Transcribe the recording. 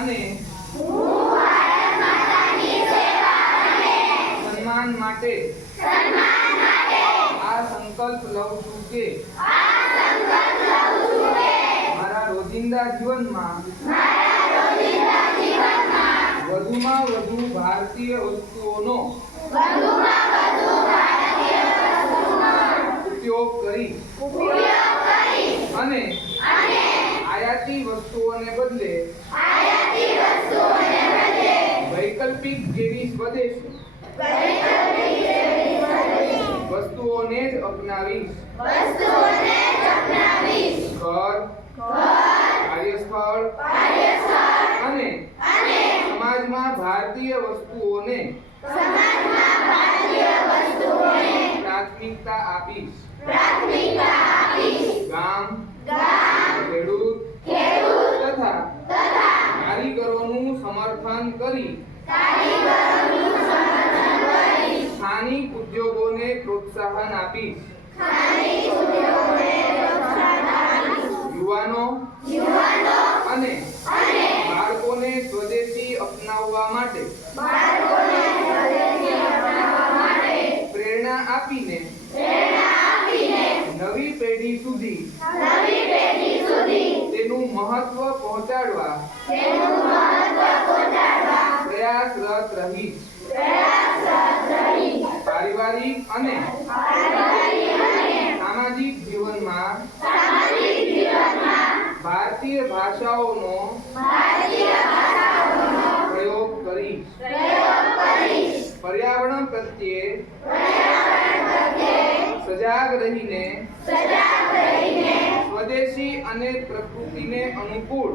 અને સન્માન માટે આ સંકલ્પ લઉં છું કે મારા રોજિંદા જીવનમાં વધુમાં વધુ ભારતીય વસ્તુઓનો ઉપયોગ કરી અને આયાતી વસ્તુઓને બદલે વૈકલ્પિક જેવી સ્વદેશી. વસ્તુઓને જ અપનાવીશ. ઘર, કાર્યસ્થળ, અને સમાજમાં ભારતીય વસ્તુઓને પ્રાથમિકતા આપીશ. ગામ ખેડૂત સમર્થન કરી. સ્થાનિક ઉદ્યોગોને પ્રોત્સાહન આપી. યુવાનો. અને બાળકોને સ્વદેશી અપનાવવા માટે. પ્રેરણા આપીને. નવી પેઢી સુધી. તેનું મહત્વ પહોંચાડવા. પ્રયાસરત રહી. પારિવારિક અને સામાજિક જીવનમાં ભારતીય ભાષાઓનો પ્રયોગ કરીશ. પર્યાવરણ પ્રત્યે સજાગ રહીને સ્વદેશી અને પ્રકૃતિને અનુકૂળ